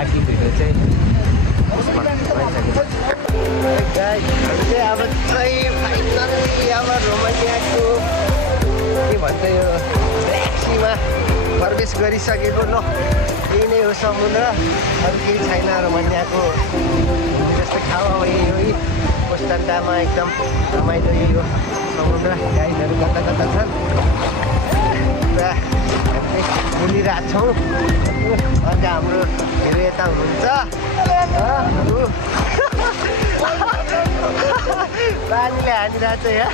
बाँकी भिडियो चाहिँ उसमा भइसकेको छ। अब चाहिँ फाइनली अब रोमानियाको के भन्छ यो ब्ल्याक सीमा प्रवेश गरिसकेको ल। यही नै हो समुद्र, अरू केही छैन रोमानियाको जस्तो ठाउँ। अब यही हो कोस्टारिकामा एकदम रमाइलो यही हो समुद्र। गाइडहरू कता कता छन्, पुरा हामीले बोलिरहेको छौँ। अन्त हाम्रो हेरो यता हुनुहुन्छ, बानीले हानिरहेको छ यहाँ।